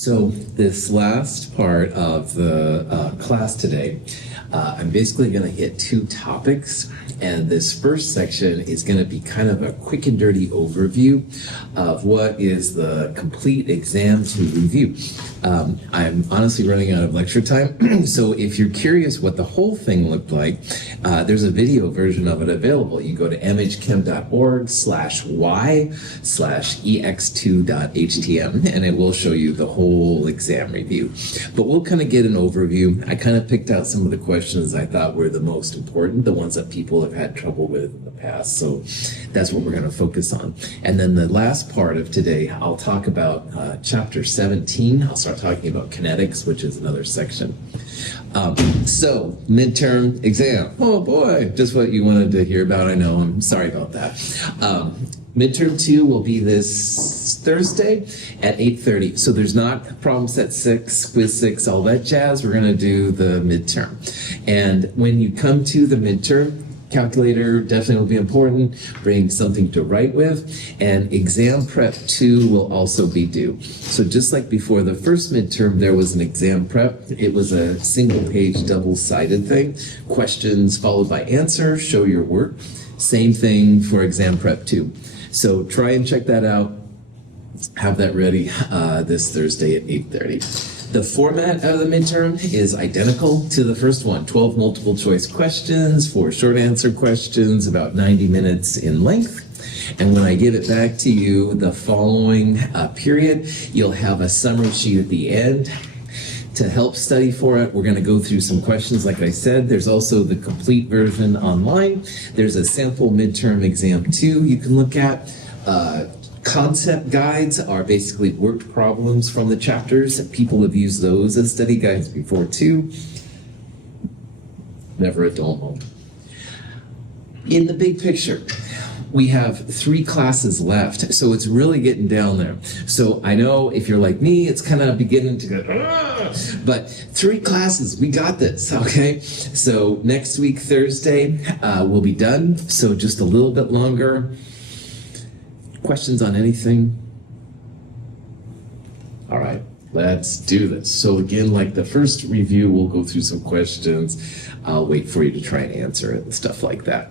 So this last part of the class today, I'm basically going to hit two topics, and this first section is going to be kind of a quick and dirty overview of what is the complete exam to review. I'm honestly running out of lecture time, so if you're curious what the whole thing looked like, there's a video version of it available. You go to mhchem.org/y/ex2.htm, and it will show you the whole exam review. But we'll kind of get an overview. I kind of picked out some of the questions I thought were the most important, the ones that people have had trouble with in the past. So that's what we're going to focus on. And then the last part of today, I'll talk about chapter 17. I'll start talking about kinetics, which is another section. So midterm exam. Oh boy, just what you wanted to hear about. I know, I'm sorry about that. Midterm 2 will be this Thursday at 8:30. So there's not problem set 6, quiz 6, all that jazz. We're going to do the midterm. And when you come to the midterm, calculator definitely will be important. Bring something to write with. And exam prep 2 will also be due. So just like before the first midterm, there was an exam prep. It was a single page, double-sided thing. Questions followed by answer, show your work. Same thing for exam prep 2. So try and check that out. Have that ready this Thursday at 8:30. The format of the midterm is identical to the first one. 12 multiple choice questions, 4 short answer questions, about 90 minutes in length. And when I give it back to you the following period, you'll have a summary sheet at the end. To help study for it, we're going to go through some questions. Like I said, there's also the complete version online. There's a sample midterm exam 2 you can look at. Concept guides are basically worked problems from the chapters. People have used those as study guides before too. Never a dull moment. In the big picture, we have 3 classes left, so it's really getting down there. So I know if you're like me, it's kind of beginning to go, but 3 classes, we got this, okay? So next week, Thursday, we'll be done, so just a little bit longer. Questions on anything? All right, let's do this. So again, like the first review, we'll go through some questions. I'll wait for you to try and answer it and stuff like that.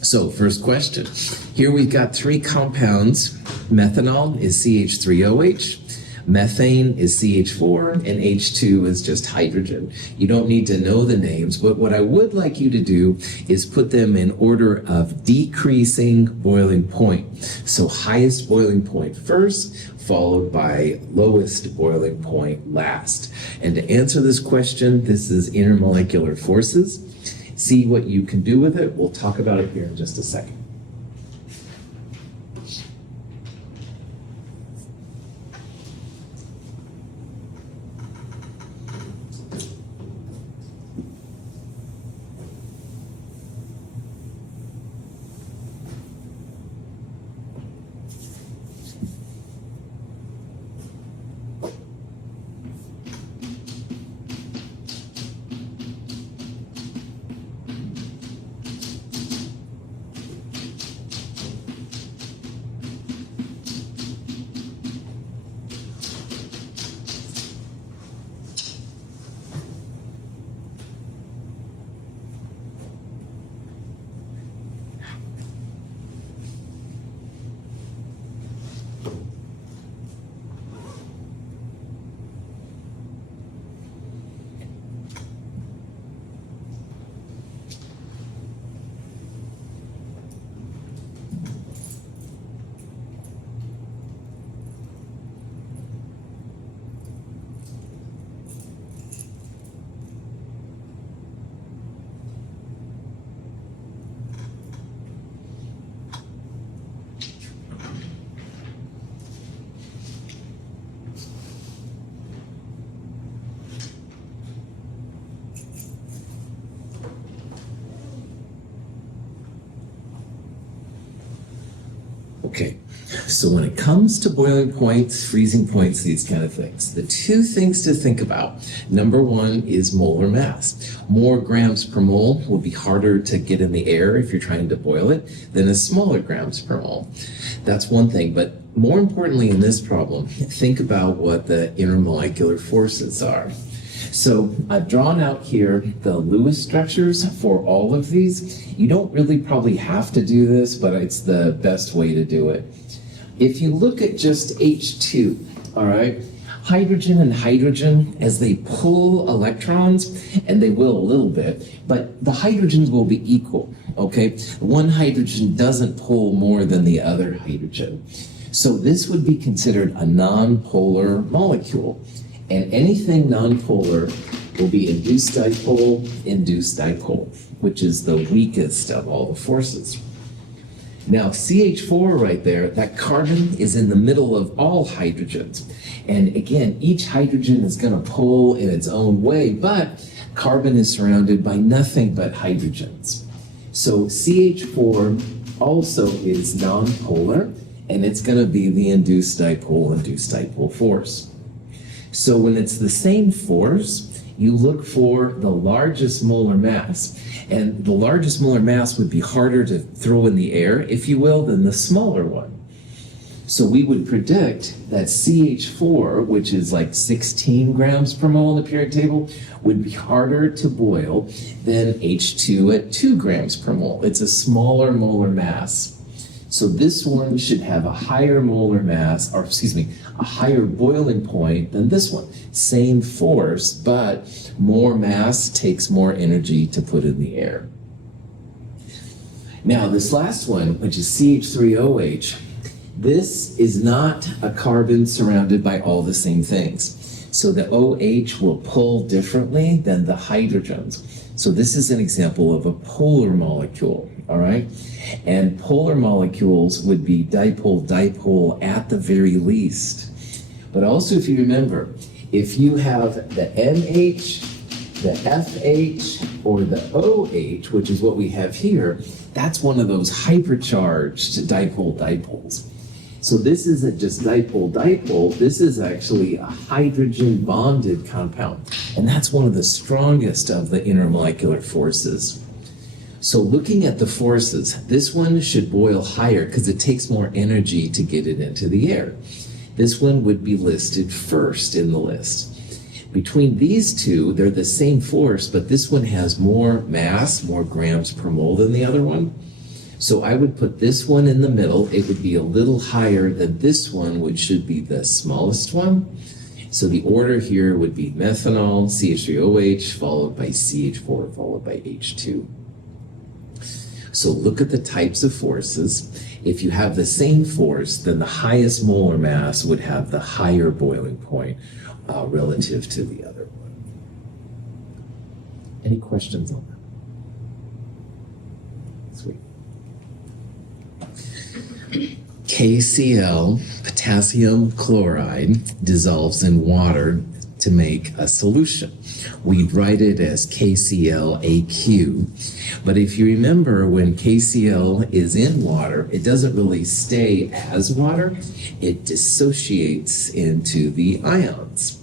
So first question. Here we've got 3 compounds. Methanol is CH3OH. Methane is CH4, and H2 is just hydrogen. You don't need to know the names, but what I would like you to do is put them in order of decreasing boiling point. So highest boiling point first, followed by lowest boiling point last. And to answer this question, this is intermolecular forces. See what you can do with it. We'll talk about it here in just a second. Okay, so when it comes to boiling points, freezing points, these kind of things, the 2 things to think about. Number 1 is molar mass. More grams per mole will be harder to get in the air if you're trying to boil it than a smaller grams per mole. That's one thing, but More importantly in this problem, think about what the intermolecular forces are. So I've drawn out here the Lewis structures for all of these. You don't really probably have to do this, but it's the best way to do it. If you look at just H2, all right, hydrogen and hydrogen, as they pull electrons, and they will a little bit, but the hydrogens will be equal, okay? One hydrogen doesn't pull more than the other hydrogen. So this would be considered a nonpolar molecule. And anything nonpolar will be induced dipole, which is the weakest of all the forces. Now, CH4 right there, that carbon is in the middle of all hydrogens. And again, each hydrogen is going to pull in its own way, but carbon is surrounded by nothing but hydrogens. So CH4 also is nonpolar, and it's going to be the induced dipole force. So when it's the same force, you look for the largest molar mass. And the largest molar mass would be harder to throw in the air, if you will, than the smaller one. So we would predict that CH4, which is like 16 grams per mole in the periodic table, would be harder to boil than H2 at 2 grams per mole. It's a smaller molar mass. So this one should have a higher molar mass, or excuse me, a higher boiling point than this one. Same force, but more mass takes more energy to put in the air. Now this last one, which is CH3OH, this is not a carbon surrounded by all the same things. So the OH will pull differently than the hydrogens. So this is an example of a polar molecule, all right? And polar molecules would be dipole at the very least. But also, if you remember, if you have the NH, the FH, or the OH, which is what we have here, that's one of those hypercharged dipoles. So this isn't just dipole, this is actually a hydrogen bonded compound. And that's one of the strongest of the intermolecular forces. So looking at the forces, this one should boil higher because it takes more energy to get it into the air. This one would be listed first in the list. Between these two, they're the same force, but this one has more mass, more grams per mole than the other one. So I would put this one in the middle. It would be a little higher than this one, which should be the smallest one. So the order here would be methanol, CH3OH, followed by CH4, followed by H2. So look at the types of forces. If you have the same force, then the highest molar mass would have the higher boiling point relative to the other one. Any questions on that? Sweet. KCl, potassium chloride, dissolves in water to make a solution. We'd write it as KClAQ. But if you remember, when KCl is in water, it doesn't really stay as water. It dissociates into the ions.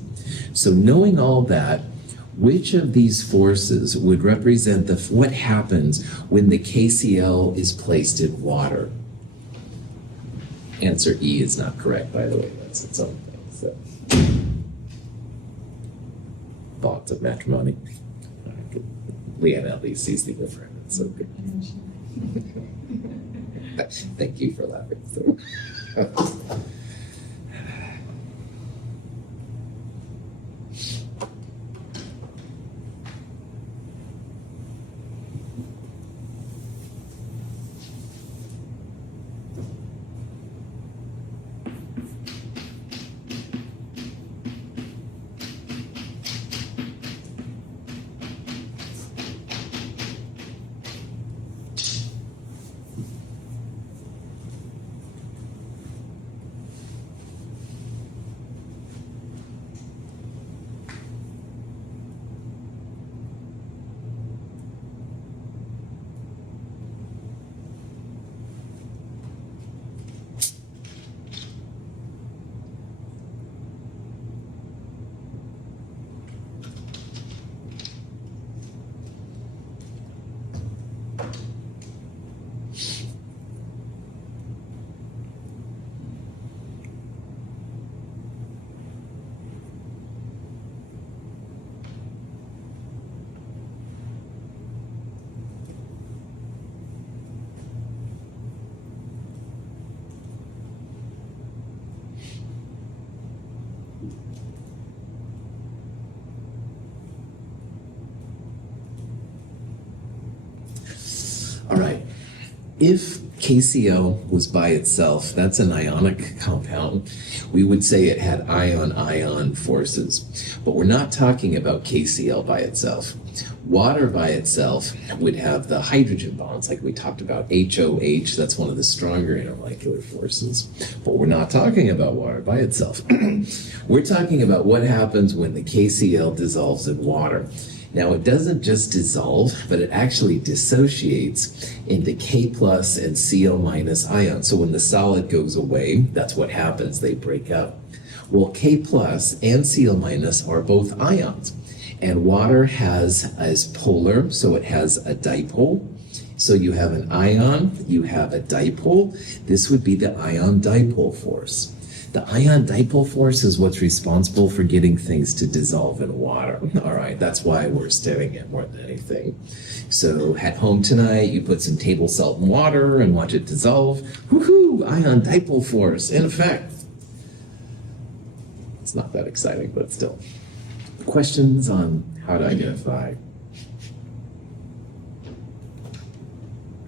So knowing all that, which of these forces would represent what happens when the KCl is placed in water? Answer E is not correct, by the way. That's its own thing. So. Thoughts of matrimony. Leanne at least sees the different. It's so good. Thank you for laughing. So. If KCl was by itself, that's an ionic compound, we would say it had ion-ion forces. But we're not talking about KCl by itself. Water by itself would have the hydrogen bonds, like we talked about, HOH, that's one of the stronger intermolecular forces. But we're not talking about water by itself. We're talking about what happens when the KCl dissolves in water. Now, it doesn't just dissolve, but it actually dissociates into K plus and Cl minus ions. So when the solid goes away, that's what happens, they break up. Well, K plus and Cl minus are both ions. And water is polar, so it has a dipole. So you have an ion, you have a dipole. This would be the ion dipole force. The ion dipole force is what's responsible for getting things to dissolve in water. All right, that's why we're studying it more than anything. So at home tonight, you put some table salt in water and watch it dissolve. Woohoo! Ion dipole force in effect. It's not that exciting, but still. Questions on how to identify?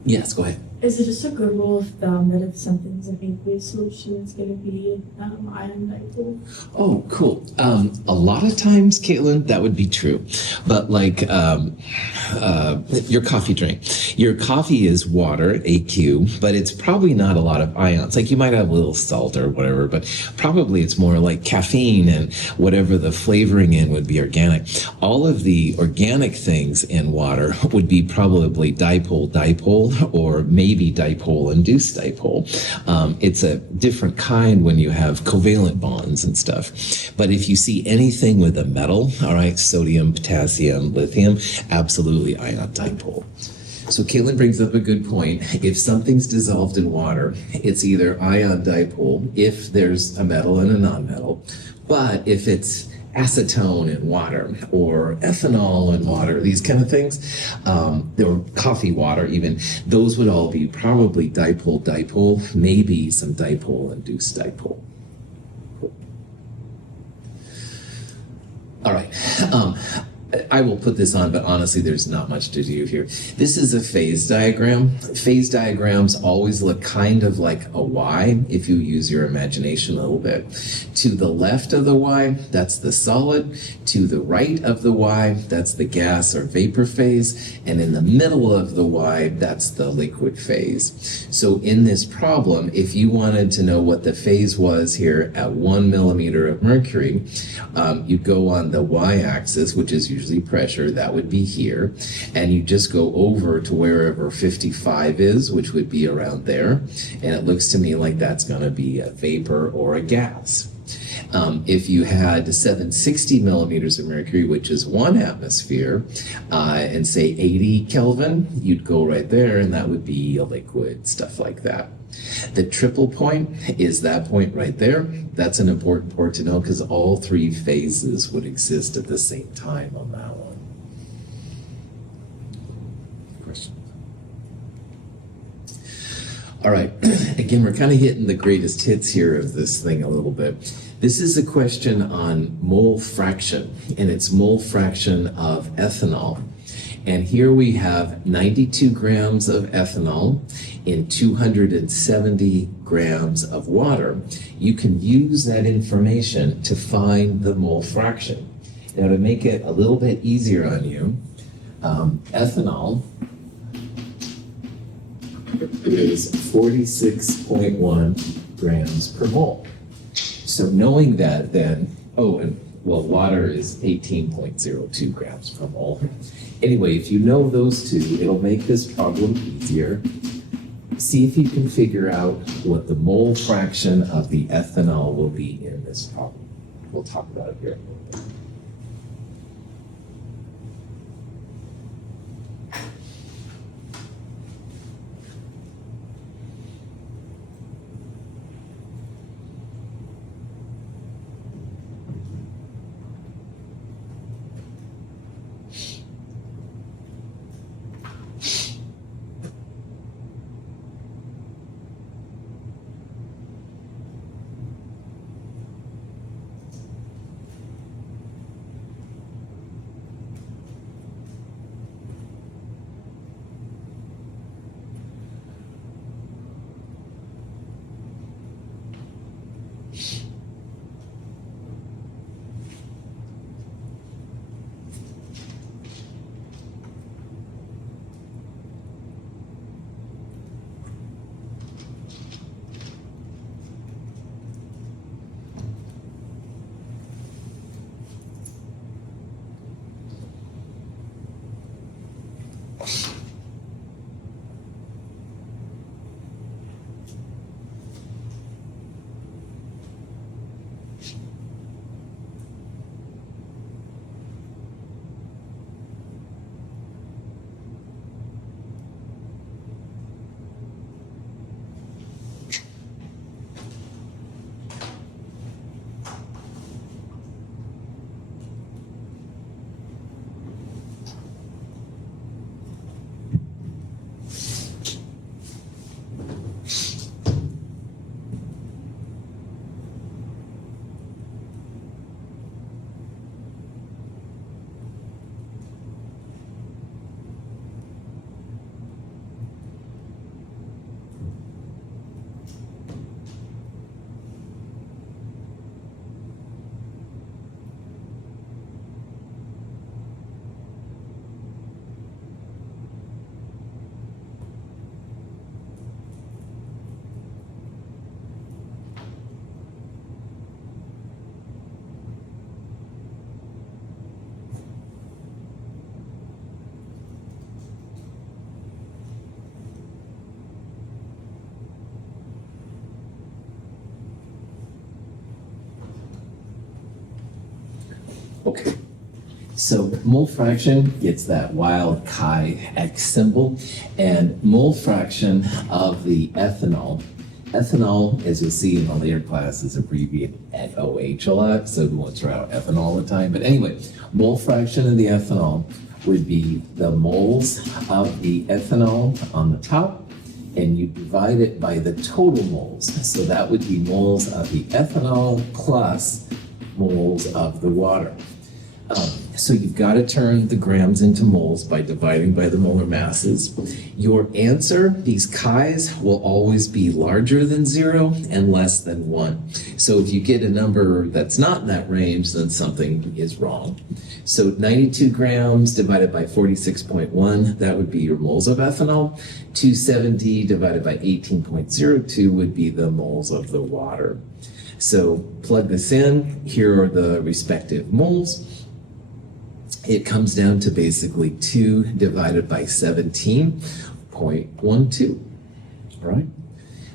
Yes, go ahead. Is it just a good rule of thumb that if something's an aqueous solution, it's going to be ion dipole? Oh, cool. A lot of times, Caitlin, that would be true. But like your coffee drink. Your coffee is water, AQ, but it's probably not a lot of ions. Like you might have a little salt or whatever, but probably it's more like caffeine and whatever the flavoring in would be organic. All of the organic things in water would be probably dipole, or maybe dipole-induced dipole. It's a different kind when you have covalent bonds and stuff. But if you see anything with a metal, all right, sodium, potassium, lithium, absolutely ion dipole. So Caitlin brings up a good point. If something's dissolved in water, it's either ion dipole if there's a metal and a non-metal. But if it's acetone in water or ethanol in water, these kind of things, or coffee water even, those would all be probably dipole, maybe some dipole-induced dipole. All right. I will put this on, but honestly, there's not much to do here. This is a phase diagram. Phase diagrams always look kind of like a Y if you use your imagination a little bit. To the left of the Y, that's the solid. To the right of the Y, that's the gas or vapor phase. And in the middle of the Y, that's the liquid phase. So in this problem, if you wanted to know what the phase was here at 1 millimeter of mercury, you go on the Y-axis, which is usually pressure, that would be here, and you just go over to wherever 55 is, which would be around there, and it looks to me like that's going to be a vapor or a gas. If you had 760 millimeters of mercury, which is 1 atmosphere, and say 80 Kelvin, you'd go right there, and that would be a liquid, stuff like that. The triple point is that point right there. That's an important point to know because all three phases would exist at the same time on that one. Questions? All right. Again, we're kind of hitting the greatest hits here of this thing a little bit. This is a question on mole fraction, and it's mole fraction of ethanol. And here we have 92 grams of ethanol in 270 grams of water. You can use that information to find the mole fraction. Now, to make it a little bit easier on you, ethanol is 46.1 grams per mole. So knowing that then, water is 18.02 grams per mole. Anyway, if you know those two, it'll make this problem easier. See if you can figure out what the mole fraction of the ethanol will be in this problem. We'll talk about it here in a little bit. Okay. So mole fraction gets that wild chi X symbol, and mole fraction of the ethanol. Ethanol, as you'll see in the later class, is abbreviated at OH a lot, so we won't throw out ethanol all the time. But anyway, mole fraction of the ethanol would be the moles of the ethanol on the top, and you divide it by the total moles. So that would be moles of the ethanol plus moles of the water. So you've got to turn the grams into moles by dividing by the molar masses. Your answer, these chi's, will always be larger than 0 and less than 1. So if you get a number that's not in that range, then something is wrong. So 92 grams divided by 46.1, that would be your moles of ethanol. 270 divided by 18.02 would be the moles of the water. So plug this in. Here are the respective moles. It comes down to basically 2 divided by 17.12, all right?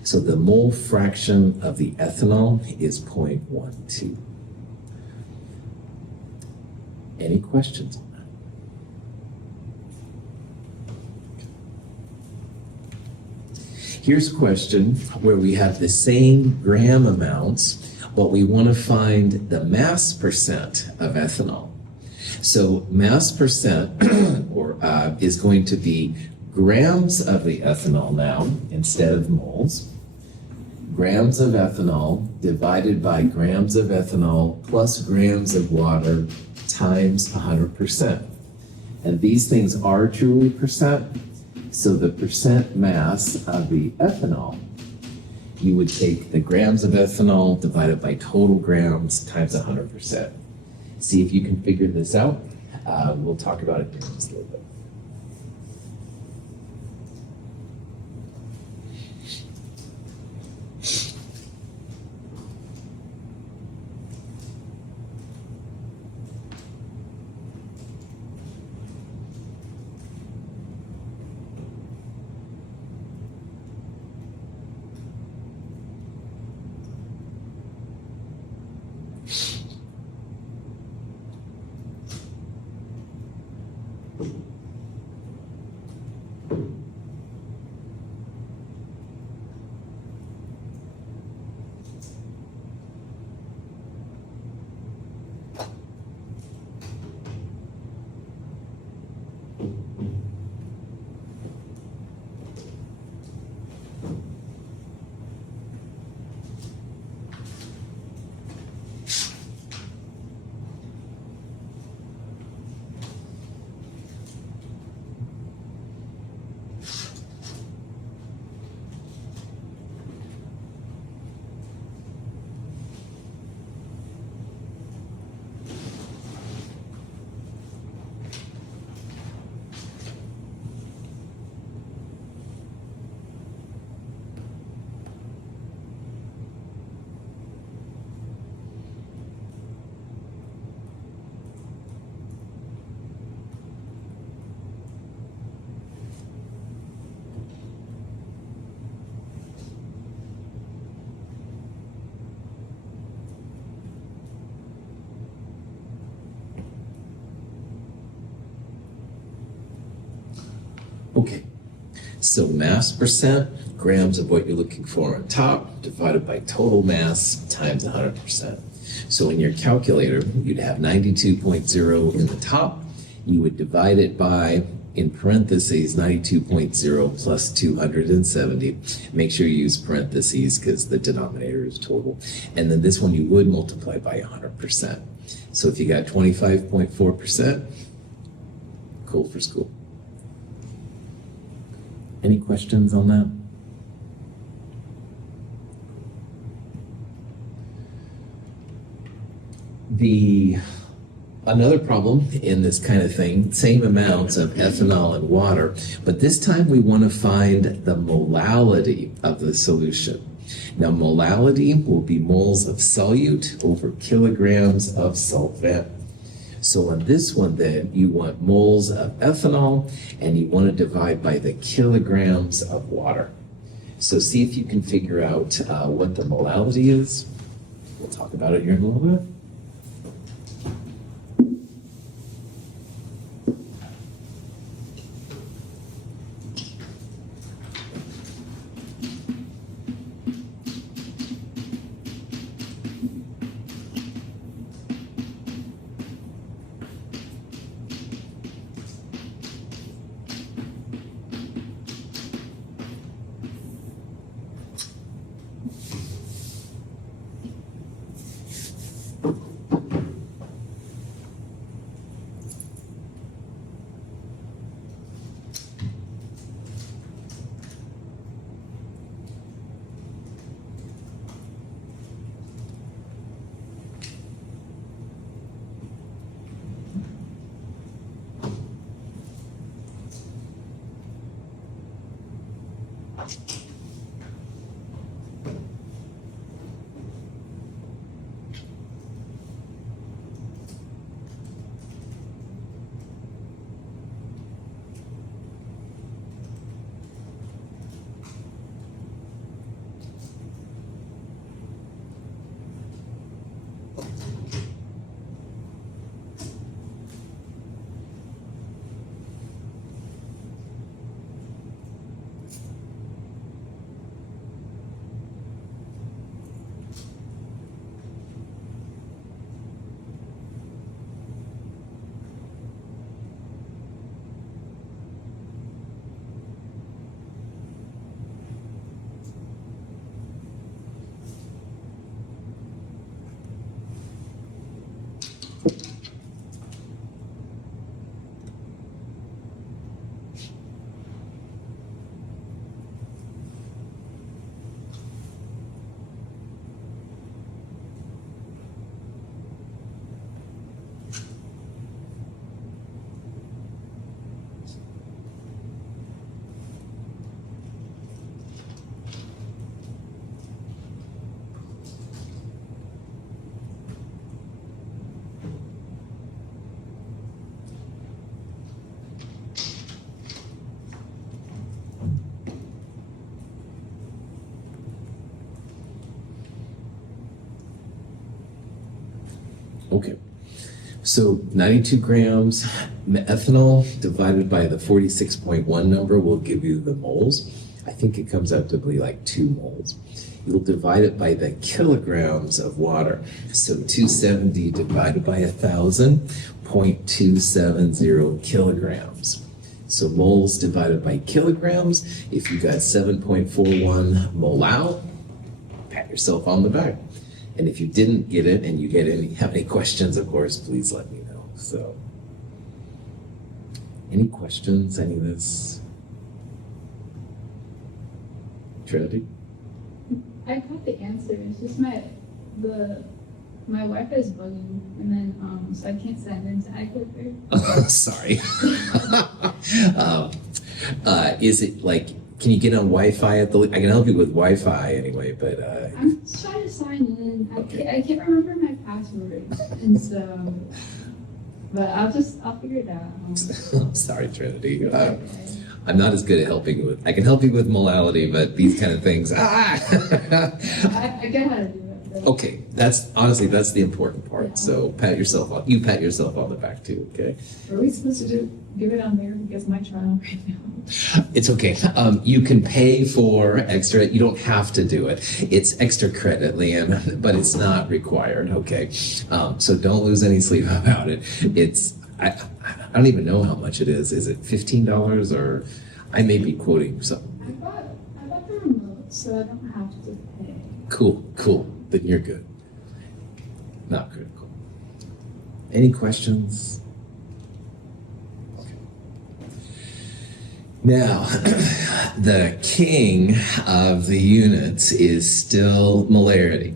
So the mole fraction of the ethanol is 0.12. Any questions on that? Here's a question where we have the same gram amounts, but we want to find the mass percent of ethanol. So mass percent is going to be grams of the ethanol now instead of moles. Grams of ethanol divided by grams of ethanol plus grams of water times 100%. And these things are truly percent. So the percent mass of the ethanol, you would take the grams of ethanol divided by total grams times 100%. See if you can figure this out. We'll talk about it in just a little bit. Okay, so mass percent, grams of what you're looking for on top, divided by total mass times 100%. So in your calculator, you'd have 92.0 in the top. You would divide it by, in parentheses, 92.0 plus 270. Make sure you use parentheses because the denominator is total. And then this one you would multiply by 100%. So if you got 25.4%, cool for school. Any questions on that? Another problem in this kind of thing, same amounts of ethanol and water, but this time we want to find the molality of the solution. Now, molality will be moles of solute over kilograms of solvent. So on this one then, you want moles of ethanol, and you want to divide by the kilograms of water. So see if you can figure out what the molality is. We'll talk about it here in a little bit. Okay. So 92 grams ethanol divided by the 46.1 number will give you the moles. I think it comes out to be like 2 moles. You'll divide it by the kilograms of water. So 270 divided by 1,000, 0.270 kilograms. So moles divided by kilograms. If you got 7.41 mole out, pat yourself on the back. And if you didn't get it and you have any questions, of course, please let me know. So, any questions, any of this? Trinity? I got the answer. It's just my Wi-Fi is bugging, and then so I can't send into iClicker. Sorry. Is it like, can you get on Wi-Fi at the? I can help you with Wi-Fi anyway, but I'm just trying to sign in. I can't remember my password, and so. But I'll figure it out. I'm sorry, Trinity. I'm not as good at helping with. I can help you with molality, but these kind of things. I get how to do it. But Okay, that's the important part. Yeah. So pat yourself on the back too. Okay, Are we supposed to give it on there because my trial right now? it's okay. You can pay for extra. You don't have to do it. It's extra credit, Leanne, but it's not required. Okay, so don't lose any sleep about it. I don't even know how much it is. Is it $15 or? I may be quoting something. I bought the remote, so I don't have to pay. Cool. Then you're good. Not critical. Any questions? Okay. Now, the king of the units is still molarity.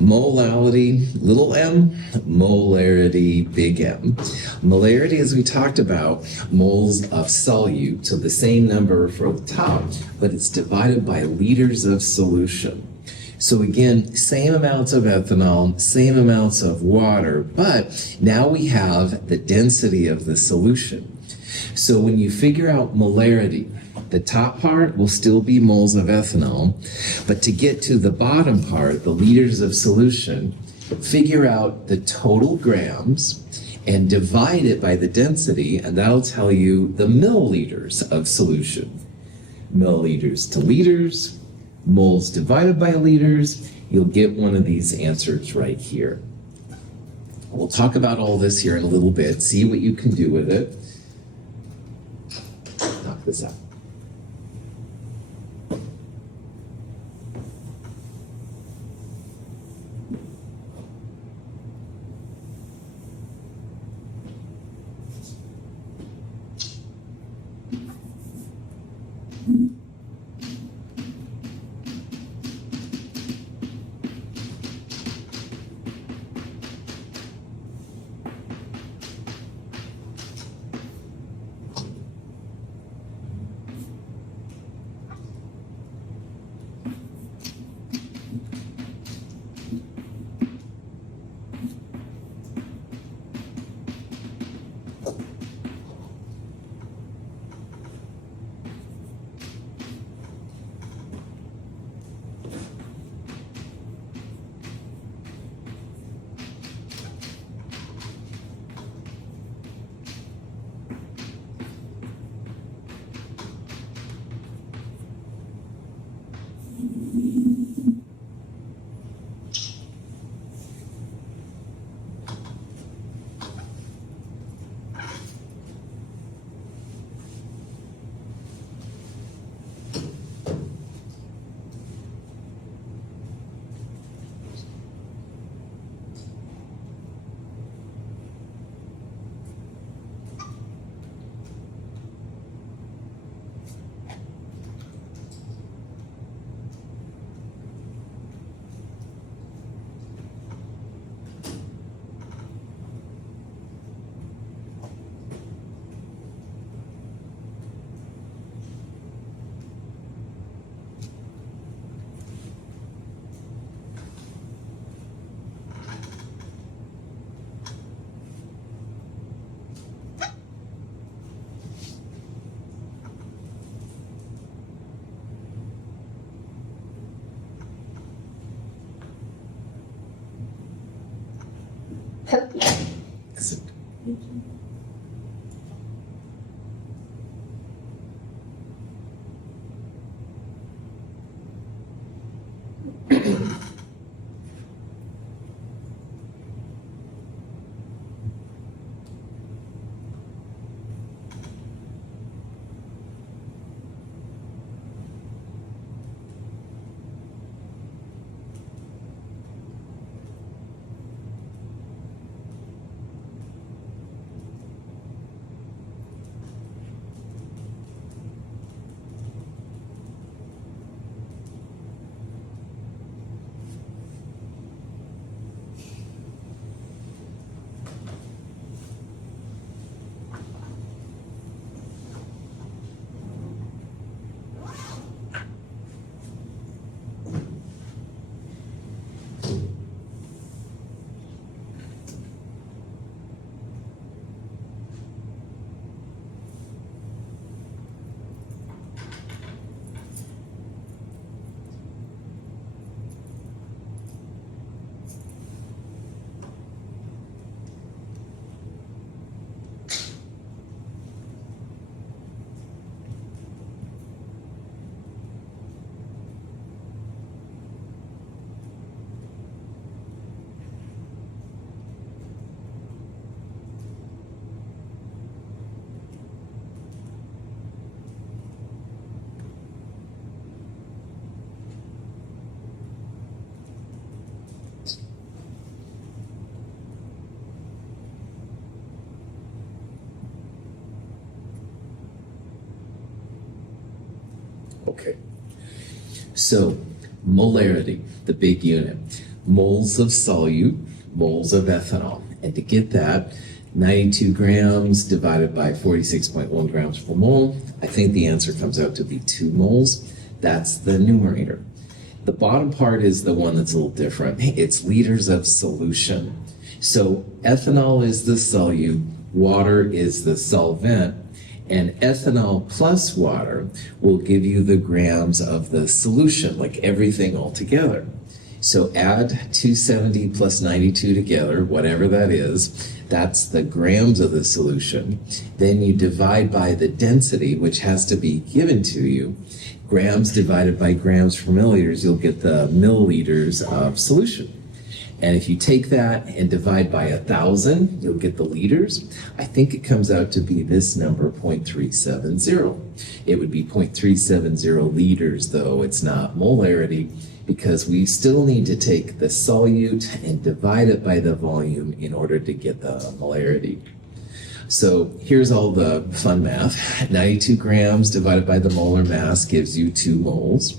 Molality, little m, molarity, big M. Molarity, as we talked about, moles of solute, so the same number for the top, but it's divided by liters of solution. So again, same amounts of ethanol, same amounts of water, but now we have the density of the solution. So when you figure out molarity, the top part will still be moles of ethanol, but to get to the bottom part, the liters of solution, figure out the total grams and divide it by the density, and that'll tell you the milliliters of solution. Milliliters to liters, moles divided by liters, you'll get one of these answers right here. We'll talk about all this here in a little bit, see what you can do with it. Knock this out. Thank you. Okay. So, molarity, the big unit. Moles of solute, moles of ethanol. And to get that, 92 grams divided by 46.1 grams per mole, I think the answer comes out to be 2 moles. That's the numerator. The bottom part is the one that's a little different. It's liters of solution. So ethanol is the solute, water is the solvent, and ethanol plus water will give you the grams of the solution, like everything all together. So add 270 plus 92 together, whatever that is, that's the grams of the solution. Then you divide by the density, which has to be given to you. Grams divided by grams per milliliters, you'll get the milliliters of solution. And if you take that and divide by 1,000, you'll get the liters. I think it comes out to be this number, 0.370. It would be 0.370 liters, though it's not molarity, because we still need to take the solute and divide it by the volume in order to get the molarity. So here's all the fun math. 92 grams divided by the molar mass gives you 2 moles.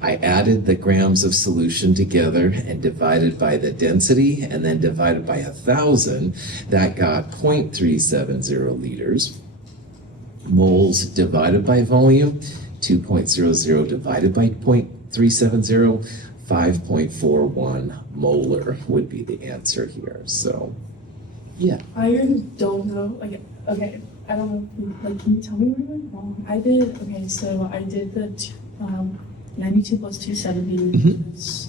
I added the grams of solution together and divided by the density and then divided by 1,000. That got 0.370 liters. Moles divided by volume, 2.00 divided by 0.370, 5.41 molar would be the answer here. So, yeah. I really don't know. Like, okay, I don't know. Like, can you tell me where I went wrong? I did. Okay, so I did the 92 plus 270, which is,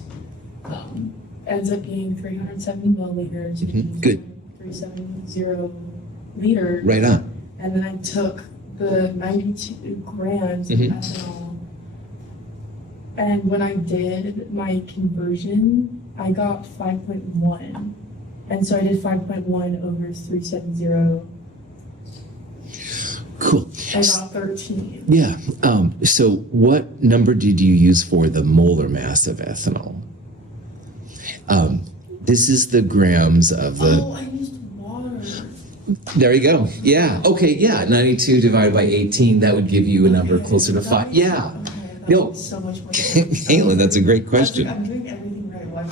ends up being 370 milliliters. Which is Good. 370 liters. Right on. And then I took the 92 grams of ethanol. And when I did my conversion, I got 5.1. And so I did 5.1 over 370. Cool. I got 13. Yeah. So what number did you use for the molar mass of ethanol? This is the grams of the... Oh, I used water. There you go. Yeah. Okay. Yeah. 92 divided by 18, that would give you a number closer to 5. Yeah. Okay, that No. makes so much more Caitlin, that's a great question. I'm doing everything right. Why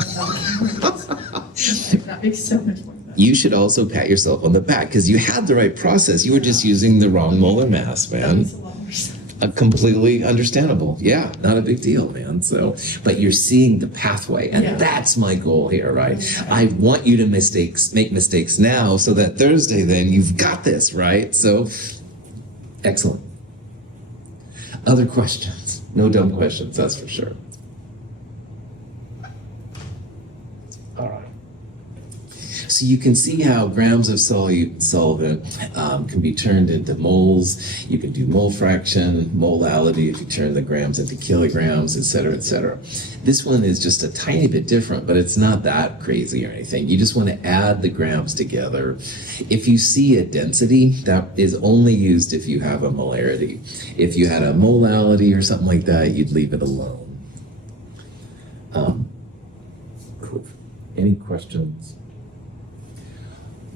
that makes so much more sense. You should also pat yourself on the back because you had the right process. You were just using the wrong molar mass, That man. makes a lot more sense. Completely understandable. Yeah, not a big deal, man. So, but you're seeing the pathway, and Yeah. that's my goal here, right? I want you to make mistakes now, so that Thursday, then you've got this, right? So, excellent. Other questions? No dumb questions, that's for sure. All right. So you can see how grams of solvent can be turned into moles. You can do mole fraction, molality if you turn the grams into kilograms, et cetera, et cetera. This one is just a tiny bit different, but it's not that crazy or anything. You just want to add the grams together. If you see a density, that is only used if you have a molarity. If you had a molality or something like that, you'd leave it alone. Cool. Any questions?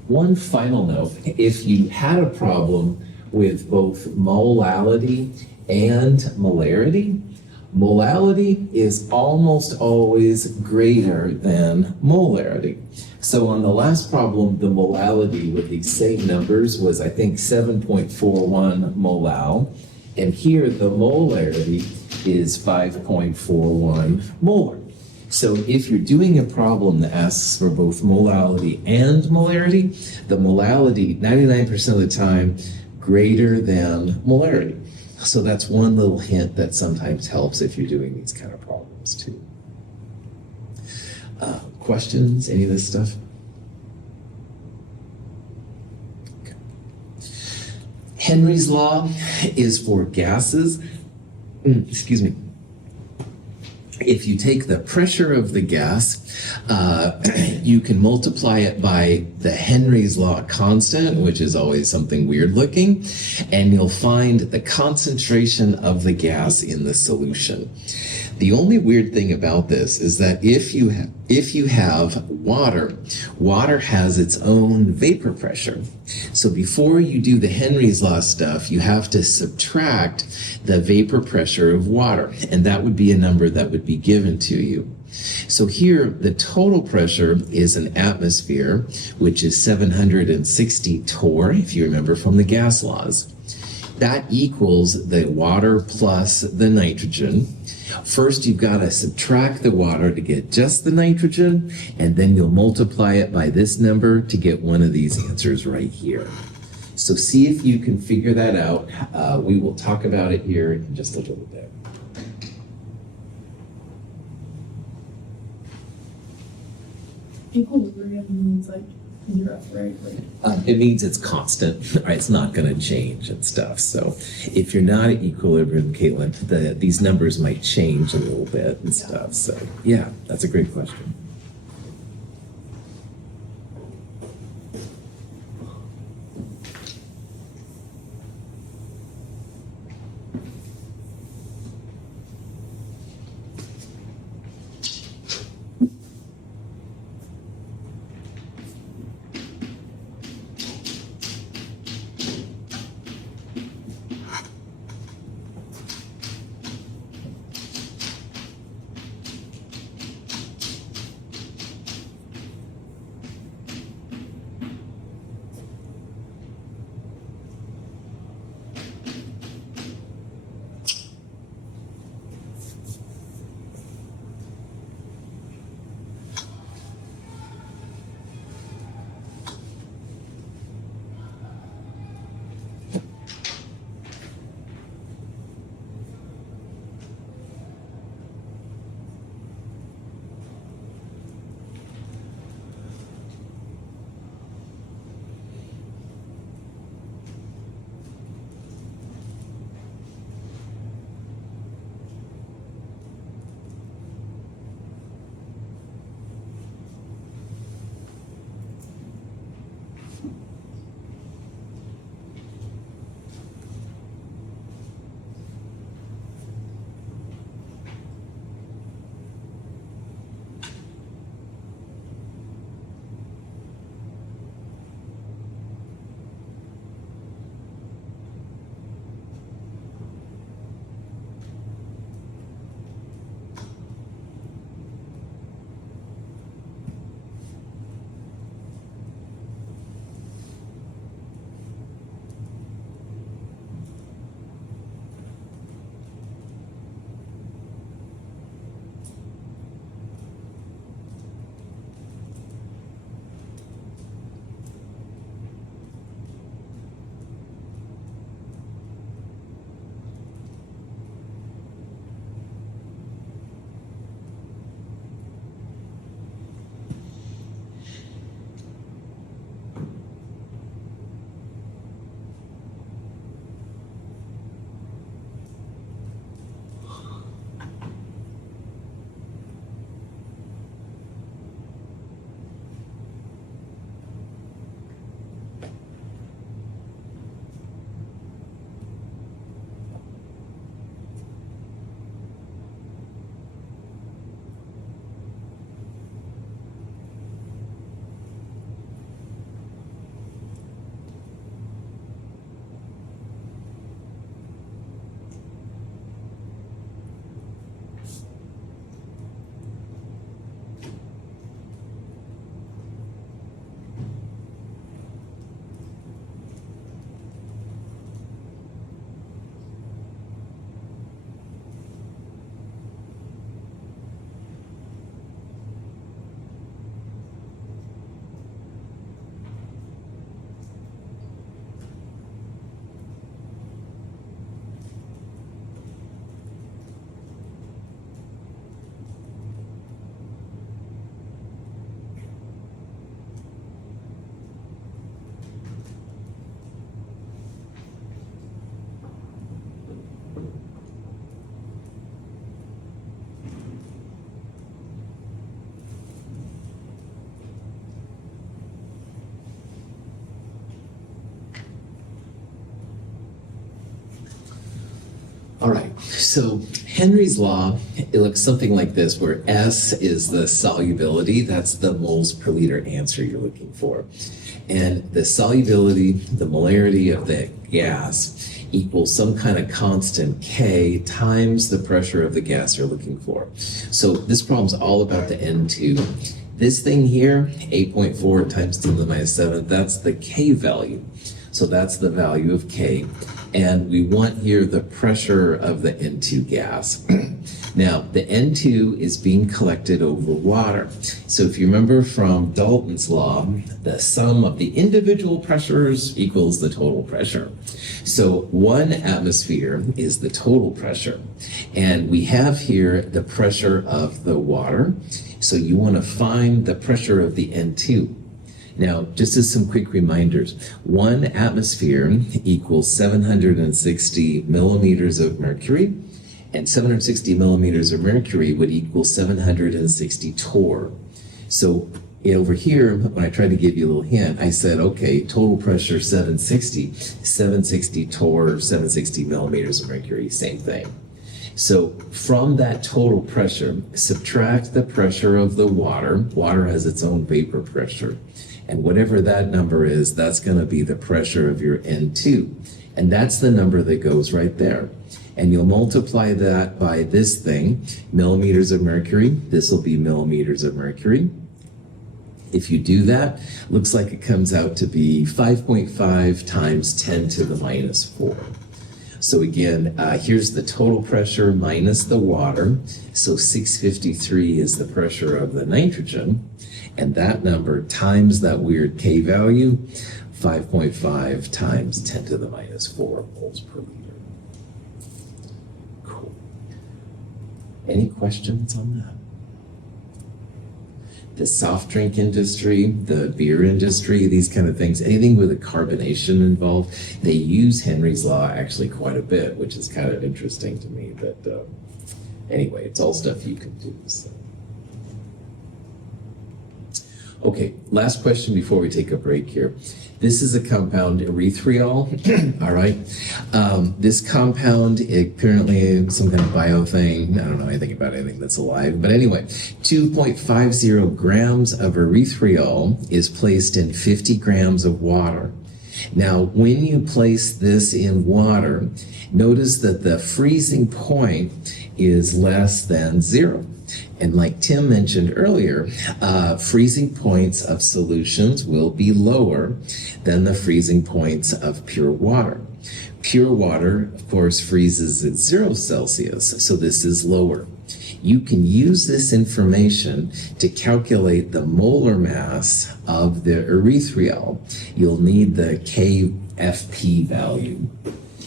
One final note, if you had a problem with both molality and molarity, molality is almost always greater than molarity. So on the last problem, the molality with these same numbers was, I think, 7.41 molal. And here the molarity is 5.41 molar. So if you're doing a problem that asks for both molality and molarity, the molality 99% of the time greater than molarity. So that's one little hint that sometimes helps if you're doing these kind of problems too. Questions? Any of this stuff? Okay. Henry's law is for gases. Excuse me. If you take the pressure of the gas, you can multiply it by the Henry's law constant, which is always something weird looking, and you'll find the concentration of the gas in the solution. The only weird thing about this is that if you have water, water has its own vapor pressure. So before you do the Henry's law stuff, you have to subtract the vapor pressure of water, and that would be a number that would be given to you. So here, the total pressure is an atmosphere, which is 760 torr, if you remember from the gas laws. That equals the water plus the nitrogen. First, you've got to subtract the water to get just the nitrogen, and then you'll multiply it by this number to get one of these answers right here. So see if you can figure that out. We will talk about it here in just a little bit. Equilibrium means like zero, right? It means it's constant, right? It's not going to change and stuff. So if you're not at equilibrium, Caitlin, these numbers might change a little bit and stuff. So yeah, that's a great question. All right, so Henry's law, it looks something like this, where S is the solubility, that's the moles per liter answer you're looking for. And the solubility, the molarity of the gas equals some kind of constant K times the pressure of the gas you're looking for. So this problem's all about the N2. This thing here, 8.4 times 10 to the minus 7, that's the K value. So that's the value of K. And we want here the pressure of the N2 gas. Now, the N2 is being collected over water. So if you remember from Dalton's law, the sum of the individual pressures equals the total pressure. So 1 atmosphere is the total pressure. And we have here the pressure of the water. So you want to find the pressure of the N2. Now, just as some quick reminders, 1 atmosphere equals 760 millimeters of mercury, and 760 millimeters of mercury would equal 760 torr. So over here, when I tried to give you a little hint, I said, okay, total pressure 760 torr, 760 millimeters of mercury, same thing. So from that total pressure, subtract the pressure of the water. Water has its own vapor pressure. And whatever that number is, that's going to be the pressure of your N2. And that's the number that goes right there. And you'll multiply that by this thing, millimeters of mercury. This will be millimeters of mercury. If you do that, looks like it comes out to be 5.5 times 10 to the minus 4. So again, here's the total pressure minus the water. So 653 is the pressure of the nitrogen. And that number times that weird K value, 5.5 times 10 to the minus 4 moles per liter. Cool. Any questions on that? The soft drink industry, the beer industry, these kind of things, anything with a carbonation involved, they use Henry's law actually quite a bit, which is kind of interesting to me. But anyway, it's all stuff you can do. So. Okay, last question before we take a break here. This is a compound, erythritol, all right? This compound, apparently some kind of bio thing, I don't know anything about anything that's alive, but anyway, 2.50 grams of erythritol is placed in 50 grams of water. Now, when you place this in water, notice that the freezing point is less than 0. And like Tim mentioned earlier, freezing points of solutions will be lower than the freezing points of pure water. Pure water, of course, freezes at 0 Celsius, so this is lower. You can use this information to calculate the molar mass of the erythritol. You'll need the KFP value.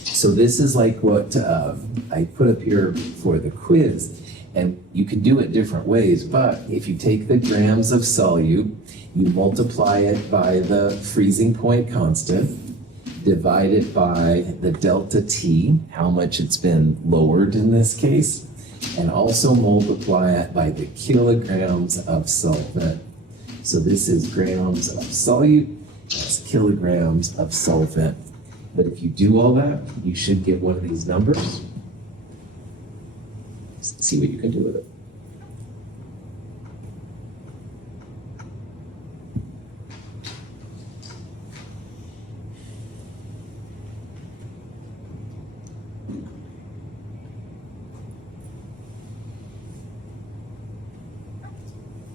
So this is like what I put up here for the quiz. And you can do it different ways, but if you take the grams of solute, you multiply it by the freezing point constant, divide it by the delta T, how much it's been lowered in this case, and also multiply it by the kilograms of solvent. So this is grams of solute, that's kilograms of solvent. But if you do all that, you should get one of these numbers. See what you can do with it.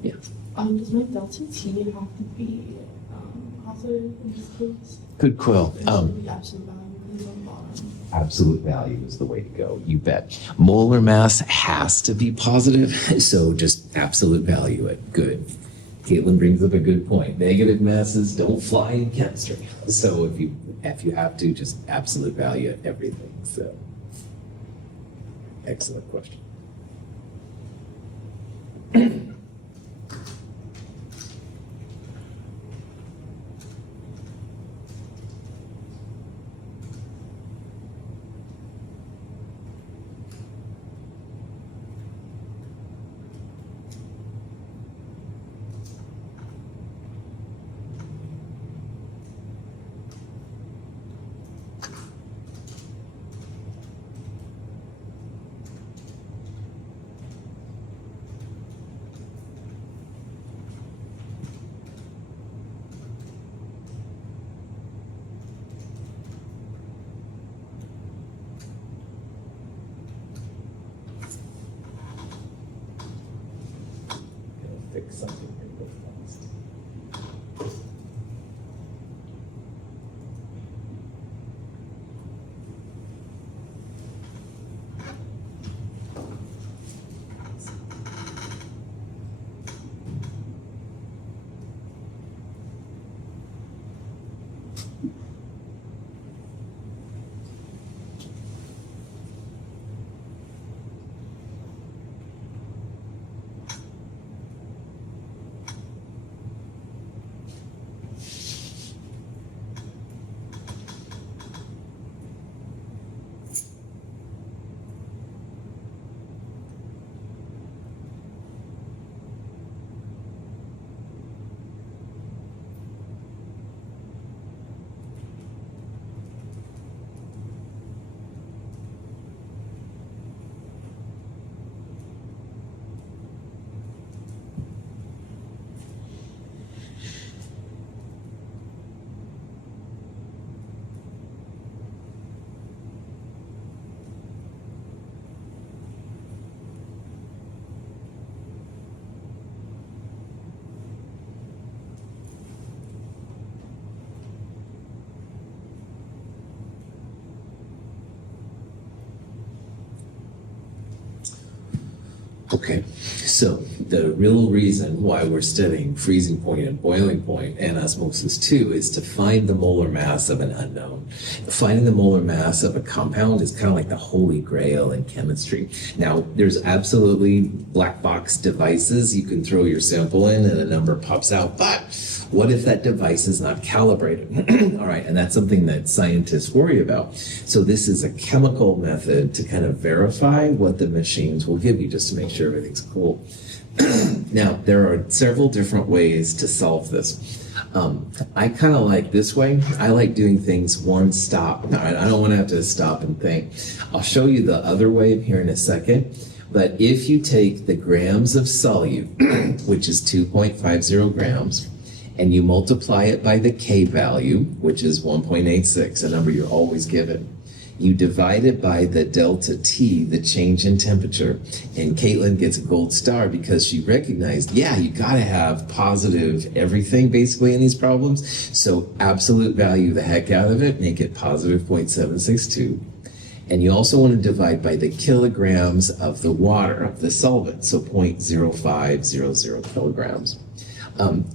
Yeah. Does my delta T have to be positive in this case? Good quill. It should be absolute value because on the bottom. Absolute value is the way to go. You bet. Molar mass has to be positive, so just absolute value it. Good. Caitlin brings up a good point. Negative masses don't fly in chemistry. So if you have to, just absolute value everything. So excellent question. Okay, so the real reason why we're studying freezing point and boiling point and osmosis 2 is to find the molar mass of an unknown. Finding the molar mass of a compound is kind of like the holy grail in chemistry. Now, there's absolutely black box devices you can throw your sample in and a number pops out, but what if that device is not calibrated? All right, and that's something that scientists worry about. So this is a chemical method to kind of verify what the machines will give you just to make sure everything's cool. Now, there are several different ways to solve this. I kind of like this way. I like doing things one stop. All right, I don't want to have to stop and think. I'll show you the other way here in a second. But if you take the grams of solute, which is 2.50 grams, and you multiply it by the K value, which is 1.86, a number you're always given. You divide it by the delta T, the change in temperature, and Caitlin gets a gold star because she recognized, yeah, you gotta have positive everything basically in these problems. So absolute value the heck out of it, make it positive 0.762. And you also want to divide by the kilograms of the water, of the solvent, so 0.0500 kilograms.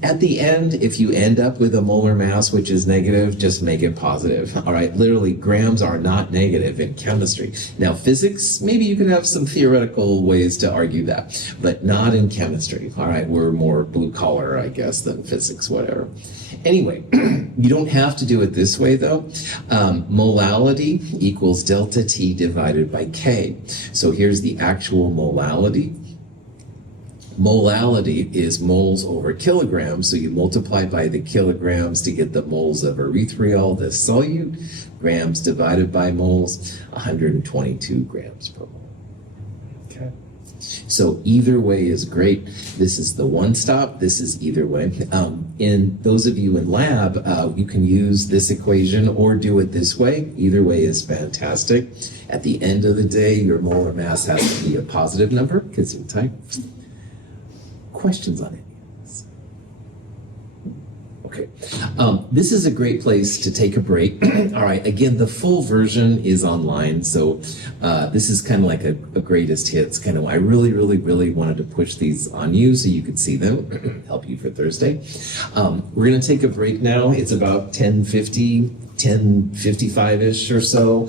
At the end, if you end up with a molar mass which is negative, just make it positive. All right, literally, grams are not negative in chemistry. Now, physics, maybe you could have some theoretical ways to argue that, but not in chemistry. All right, we're more blue collar, I guess, than physics, whatever. Anyway, you don't have to do it this way, though. Molality equals delta T divided by K. So here's the actual molality. Molality is moles over kilograms, so you multiply by the kilograms to get the moles of erythritol, the solute, grams divided by moles, 122 grams per mole. Okay. So either way is great. This is the one stop, this is either way. In those of you in lab, you can use this equation or do it this way. Either way is fantastic. At the end of the day, your molar mass has to be a positive number because you're tight. Questions on any of this? Okay. This is a great place to take a break. All right. Again, the full version is online. So this is kind of like a greatest hits kind of. I really, really, really wanted to push these on you so you could see them, help you for Thursday. We're going to take a break now. It's about 10:55-ish or so.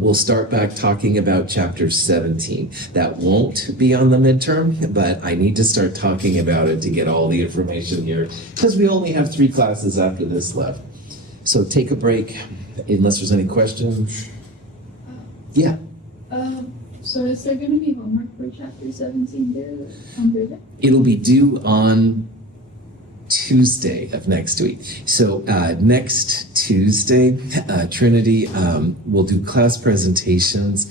We'll start back talking about chapter 17. That won't be on the midterm, but I need to start talking about it to get all the information here because we only have 3 classes after this left. So take a break unless there's any questions. Yeah. So is there going to be homework for chapter 17 due on Thursday? It'll be due on Tuesday of next week. So next Tuesday, Trinity will do class presentations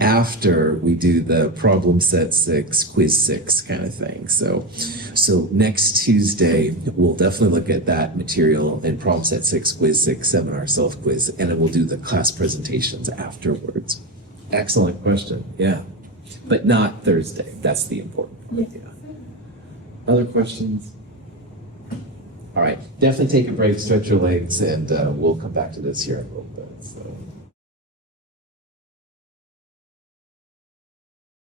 after we do the problem set 6, quiz 6 kind of thing. So next Tuesday, we'll definitely look at that material in problem set 6, quiz 6, seminar self-quiz, and then we'll do the class presentations afterwards. Excellent question. Yeah. But not Thursday. That's the important part. Yeah. Other questions? All right, definitely take a break, stretch your legs, and we'll come back to this here in a little bit. So.